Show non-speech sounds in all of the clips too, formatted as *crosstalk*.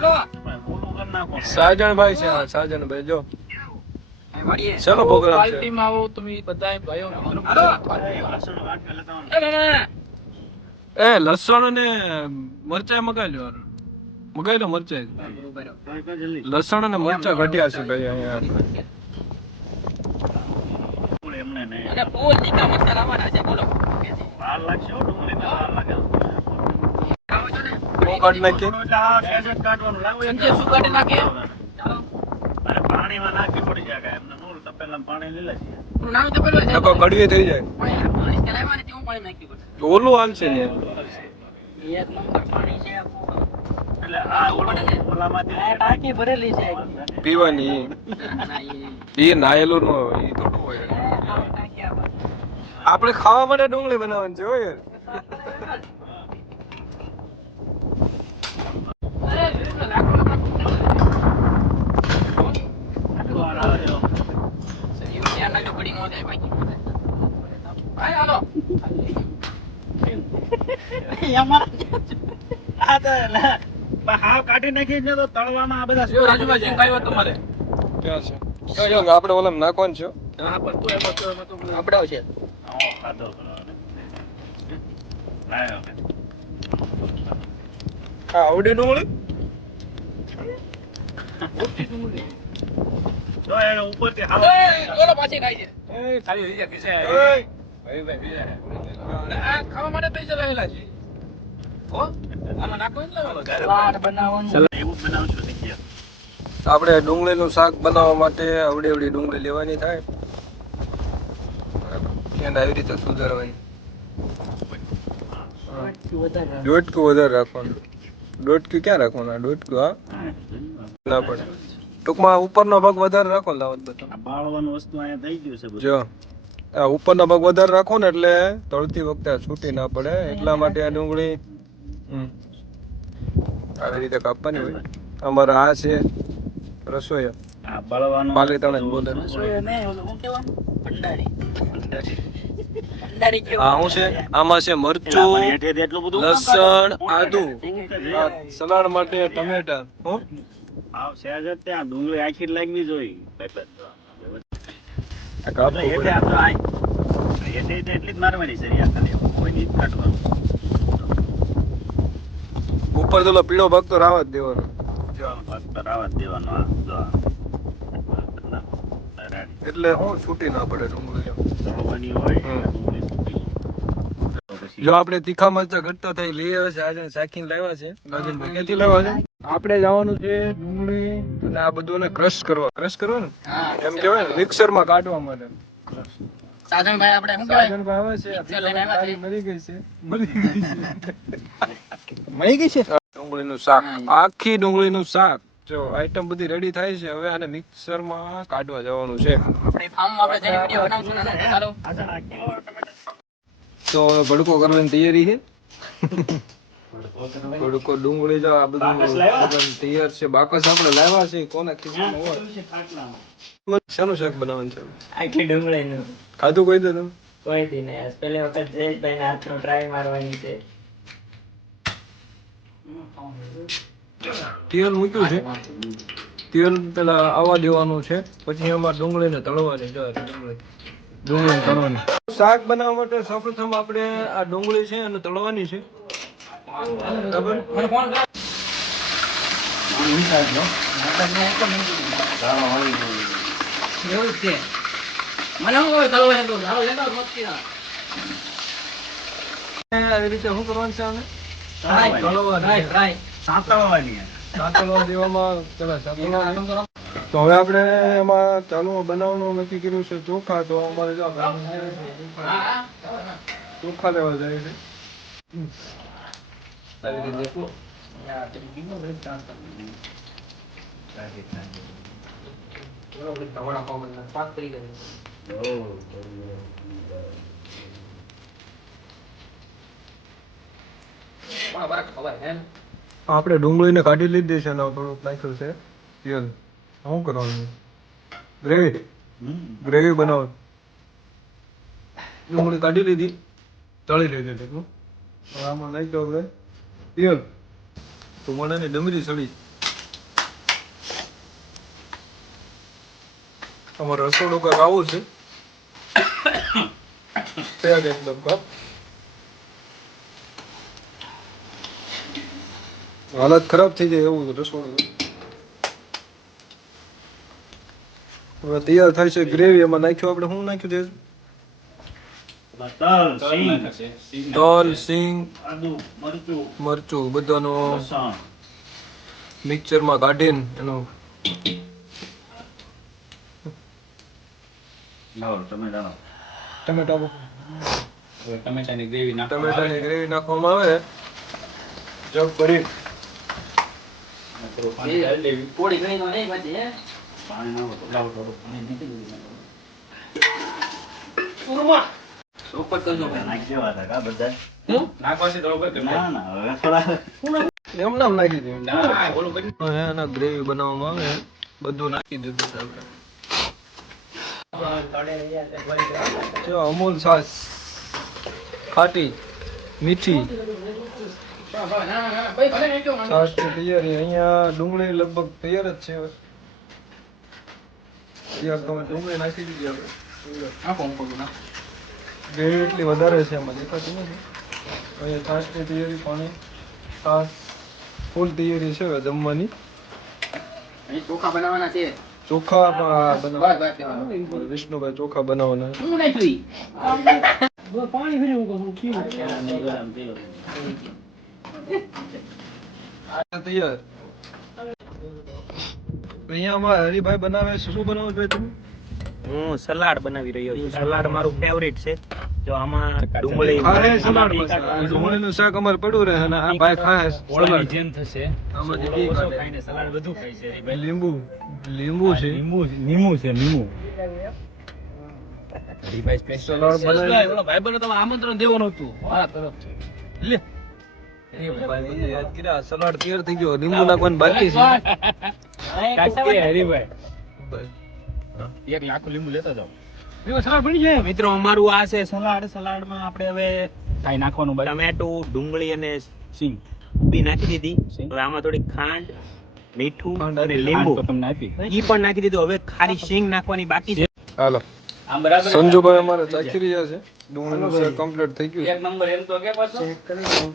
મોટું કરી નાખો સાજણભાઈ છે હા સાજણભાઈ જો. ચલો પ્રોગ્રામ છે. પાર્ટીમાં આવો તમે બધાય ભાઈઓ. એ. ના, ના, ના, ના. લસણ અને મરચા મગાઈ લો મગાઈ લો મરચાં. લસણ અને મરચાં ઘટ્યા છે ભાઈ અહીંયા. બોલો. વાર લાગશે હો, ડુંગળીને વાર લાગે આવો છો ને? બહુ કાઢી નાખે કાઢી? ચાલો. પાણીમાં નાખી પડી જાય એમને પાણી લીલા છે નાનું તપેલું છે. નકો કડવી થઈ જાય પાણી- તેવું નાખ્યું પડે. ઓલું હાલશે ને એક નંબર પાણી છે એટલે આ ઓલામાંથી ટાંકી ભરેલી છે પીવાની ના, ના, ઈ- એ નાયેલું નો હોય એ થોડું હોય આપણે ખાવા માટે ડુંગળી બનાવવાની છે યાર. અરે, લાકડું, લાકડું. વાર આવે છે. સરિયું ધ્યાન રાખજો, પડી ન જાય બાકી. ભાઈ, હાલો. આ તો લા, પણ હાવ કાઢી નાખી છે તો તળવામાં આ બધા જો રાજુભાઈ જે કાંઈ વાત તમારે ક્યાં છે ક્યાં છે? આપણે ઓલમ નાખવાનું છે હા પણ તું એમાં તો એમાં તો આપણે આવશે. આવો ખાધો કરો ને. લાયો. એને જ બનાવશું શીખ્યા આપણે ડુંગળીનું શાક બનાવવા માટે આવડી અવડી ડુંગળી લેવાની થાય. એને આવી રીતે સુધારવાની. દોઢકું વધારે રાખવાનું. દોટકું ક્યાં રાખવાનું? આ દોઢકું હા? ના પડે. ટૂંકમાં ઉપરનો ભાગ વધારે રાખો ને લાવત બધો બાળવાનું વસ્તુ અહીંયા થઈ ગયું છે જો આ ઉપરનો ભાગ વધારે રાખો ને એટલે તળતી વખતે આ છૂટી ના પડે એટલા માટે આ ડુંગળી હમ. આવી રીતે કાપવાની હોય અમારે આ છે રસોઈ આ તણે બોલે રસોઈ નહીં, ઓલું શું કહેવાનું? ભંડારી. ભંડારી આ છે? આમાં છે મરચું લસણ આદુ. સલાડ માટે ટમેટા. હો? ત્યાં ડુંગળી આખી લાગવી જોઈએ. એટલી જ મારવાની છે કોઈ નહીં કાઢવાનું. ઉપર તો પીળો ભાગ તો રાવા જ દેવાનો. જો ફક્ત રાવત દેવાનો. એટલે હું છૂટી ના પડે ડુંગળી જો આપણે તીખા મરચા ઘટતા થઈ લઈ આવે છે આજે સાખી લાવ્યા છે. ક્યાંથી લાવ્યા છે? આપણે જવાનું છે ડુંગળી અને આ બધું ક્રશ કરવા. ક્રશ કરવા ને એમ કહેવાય ને મિક્સરમાં કાઢવા માટે. સાજણભાઈ આપણે શું કહેવાય? રાજનભાઈ આવે છે મિક્સર લઈને આવ્યા છે. મળી ગઈ છે. મરી ગઈ છે. મરી ગઈ છે? ડુંગળીનું શાક. આખી ડુંગળીનું શાક. જો આઈટમ બધી રેડી થાય છે હવે આને મિક્સરમાં કાઢવા જવાનું છે. આપણે ફાર્મમાં આપણે જઈને વીડિયો બનાવશું ને ચાલો. તો ભડકો કરવાની તૈયારી છે. ભડકો ડુંગળી જાવ આ બધું તૈયાર છે. બાકસ આપણે લાવ્યા છે કોના ખિસ્સામાં હોય. શાનું શાક બનાવવાનું છે? આટલી ડુંગળીનું. ખાધું કોઈ દે તમે કોઈ દી નહીં. પહેલી વખત જયેશભાઈ હાથનું ટ્રાય મારવાની છે? તેલ મૂક્યું છે. તેલ પેલા આવવા દેવાનું છે. પછી એમાં ડુંગળીને તળવાની જો ડુંગળી તળવાની. શાક બનાવવા માટે સૌપ્રથમ આપણે આ ડુંગળી છે અને તળવાની છે. આવો, રીતે શું કરવાનું છે. સાંતળવાની સાતળવા દેવામાં. તો હવે આપણે એમાં ચાલુ બનાવવાનું નક્કી કર્યું છે. ચોખા તો અમારે જો ચોખા લેવા જાય છે. ખબર હે? આપણે ડુંગળીને કાઢી લીધી છે ને થોડુંક નાખ્યું છે. તેલ. શું કરવાનું? ગ્રેવી. ગ્રેવી બનાવો. ડુંગળી કાઢી લીધી. તળી લીધી ટેકનું આમાં નાખી દો આપણે. તેલ. મને મોડાની ડમરી સડી. અમારે રસોડું કાક આવું છે. *coughs* ત્યાં એકદમ કાપ હાલત ખરાબ થઈ જાય એવું રસોડું. હવે તૈયાર થાય છે ગ્રેવી એમાં નાખ્યું આપણે. શું નાખ્યું છે? તલ સિંગ. મરચું. મરચું બધાનો મિક્સરમાં કાઢીને એનો લાવો ટમેટા ટમેટાની ગ્રેવી ટમેટાની ગ્રેવી નાખવામાં આવે. જગ ભરી પાણી ના ના હવે થોડા એમ નામ નાખી દીધું. ના ઓલું બધું હવે એના ગ્રેવી બનાવવામાં આવે બધું નાખી દીધું છે આપણે. અમૂલ સાસ ખાટી મીઠી કહો. છાશની તૈયારી. અહીંયા ડુંગળી લગભગ તૈયાર જ છે હવે. તૈયાર તમે ડુંગળી નાખી દીધી આપણે નાખો હું ખોટું નાખો. ગ્રેવી એટલી વધારે છે એમાં દેખાતી નથી. અહીંયા છાશની તૈયારી પાણી. છાશ ફૂલ તૈયારી છે હવે જમવાની. ચોખા બનાવવાના છે. ચોખા પણ બસ. વિષ્ણુભાઈ ચોખા બનાવવાના નાખ્યું ઈ? ગરમ તેલ આ તૈયાર. અહીંયા અમારા હરિભાઈ બનાવે છે. શું બનાવો છો તમે? હું સલાડ બનાવી રહ્યો છું. સલાડ મારું ફેવરિટ છે. જો આમાં ડુંગળી ખાય સલાડ ડુંગળીનું શાક અમારે પડ્યું રહે અને આ ભાઈ ખાય સલાડ. જેમ થશે. આમાંથી ઘી ખાઈને સલાડ વધુ ખાય છે ભાઈ લીંબુ લીંબુ છે. લીંબુ લીંબુ છે લીંબુ. હરીભાઈ special. સલાડ બનાવી- ઓલા ભાઈબંધને તમારે આમંત્રણ દેવાનું હતું. મારા તરફથી લે. સલાડ તૈયાર થઈ ગયો લીંબુ નાખવાનું બાકી છે. હરીભાઈ. એક લાખો લીંબુ લેતા જાઓ. સલાડ બની જાય? મિત્રો અમારું આ છે સલાડ. સલાડમાં આપણે હવે કાંઈ નાખવાનું ટમેટું ડુંગળી અને સિંગ. બી નાખી દીધી. હવે આમાં થોડી ખાંડ મીઠું અને લીંબુ. તમને આપી. ઈ પણ નાખી દીધું. હવે ખાલી સિંગ નાખવાની બાકી છે. હાલો. આમ બરાબર સંજુભાઈ અમારે ચાખી રહ્યા છે. કમ્પ્લીટ થઈ ગયું. એક નંબર એમ તો કે પાછો?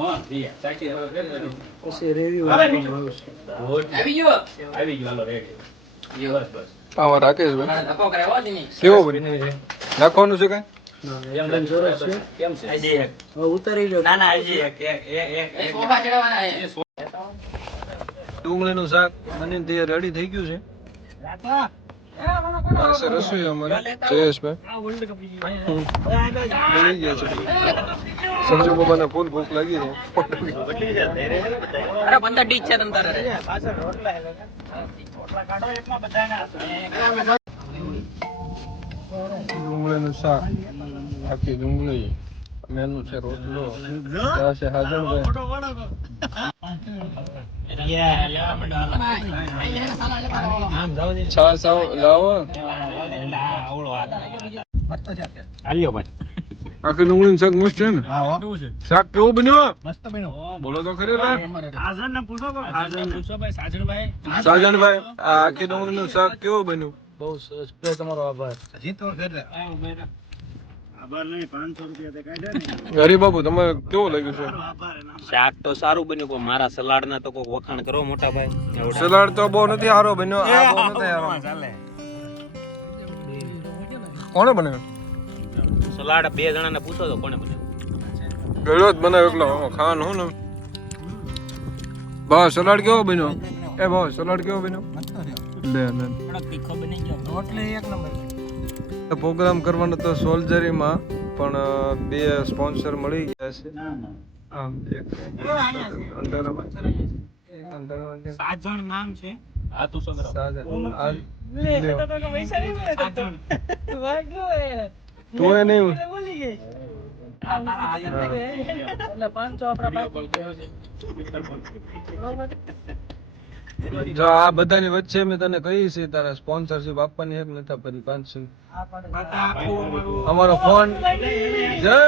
હા જી સાચી પછી કે દો. પછી રેવી આવી ગયો? આવી ગયો હાલો રેડી બસ બસ. આમાં રાકેશ ભાઈ. ધક્કો કરાવો નહીં. કેવો બની નાખવાનું છે કાઈ? એમ લઈને સરસ છે. કેમ છે? હજી એક. ના ના હજી એક. એક એક એક એ ચડાવવાના. ડુંગળીનું શાક બનીને તૈયાર રેડી થઈ ગયું છે. આ છે રસોઈ અમારે. જયેશભાઈ ગયા છે. સંજુ બાબાને ફૂલ ભૂખ લાગી છે. ડુંગળીનું શાક. આખી ડુંગળી. મેનું છે રોટલો. છે છાશ આવો લાવો. આખી ડુંગળીનું શાક મસ્ત છે ને? શાક કેવું બન્યો? મસ્ત બન્યો. બોલો તો ખરી લા સાજનને પૂછો ભાઈ સાજનભાઈ આખી ડુંગળીનું શાક કેવું બન્યું? બહુ સરસ. તમારો આભાર. હજી તો ને હરિબાબુ તમે કેવું લાગ્યું છે? શાક તો સારું બન્યું પણ મારા સલાડ ના તો કોઈ વખાણ કરો મોટા ભાઈ. સલાડ તો બહુ નથી સારો બન્યો આ બહુ નથી સારો કોણે બનાવ્યો? સલાડ બે જણાને પૂછો તો બન્યું ગળ્યો જ બનાવ્યો એકલો ખાવાનું હું ને ભાવ સલાડ કેવો બન્યો? એ ભાવ સલાડ કેવો બન્યો? લે લે. પ્રોગ્રામ કરવાનો તો સોલ્જરીમાં પણ બે સ્પોન્સર મળી ગયા છે. આમ એક અંધારામાં. સાજણ નામ છે. આ તું જો આ બધાની વચ્ચે મેં તને કહી છે તારા સ્પોન્સરશિપ આપવાની એક નતા પરી પાંચસો અમારો ફોન. જય!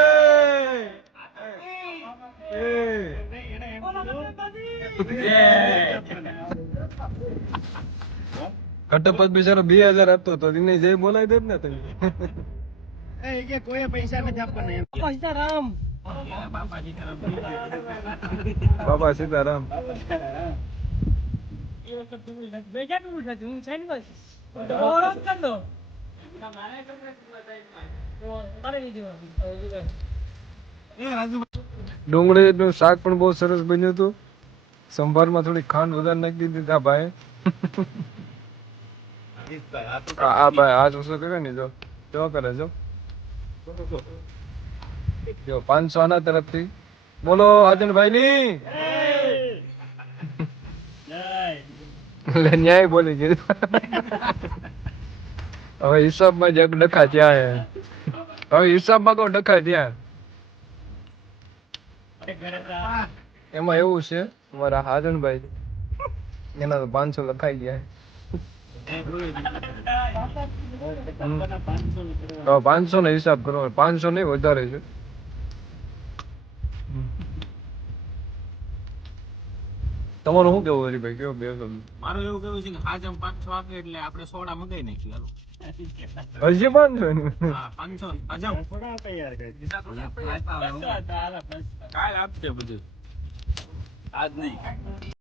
કટપત બિચારો બે હજાર આપતો તો એને જય બોલાવી દે ને તમે બાપા સીતારામ. ડુંગળીનું શાક પણ બહુ સરસ બન્યું હતું. સંભારમાં થોડી ખાંડ વધારે નાખી દીધી ભાઈ આ આ ભાઈ આ જોશો કરે ને જો. જો કરે જો. જો પાંચસો આના તરફથી. બોલો આજનભાઈ ની લે, ન્યાય બોલી ગયું હવે હિસાબમાં જગ ડખા ત્યાં. હવે હિસાબમાં કહો ડખા ત્યાં એમાં એવું છે, અમારા હાજનભાઈ એના તો પાંચસો લખાઈ ગયા પાંચસો નો હિસાબ કરો પાંચસો નહીં વધારે છે. તમારું શું કેવું હરીભાઈ? કેવું બે? મારું એવું કેવું છે કે હાજમ પાંચસો આપે એટલે આપણે સોડા મંગાવી નાખીએ હાલો. હજી પાંચસો હજા હા, પાંચસો કરી કાલ આપશે બધું. આજ નહીં.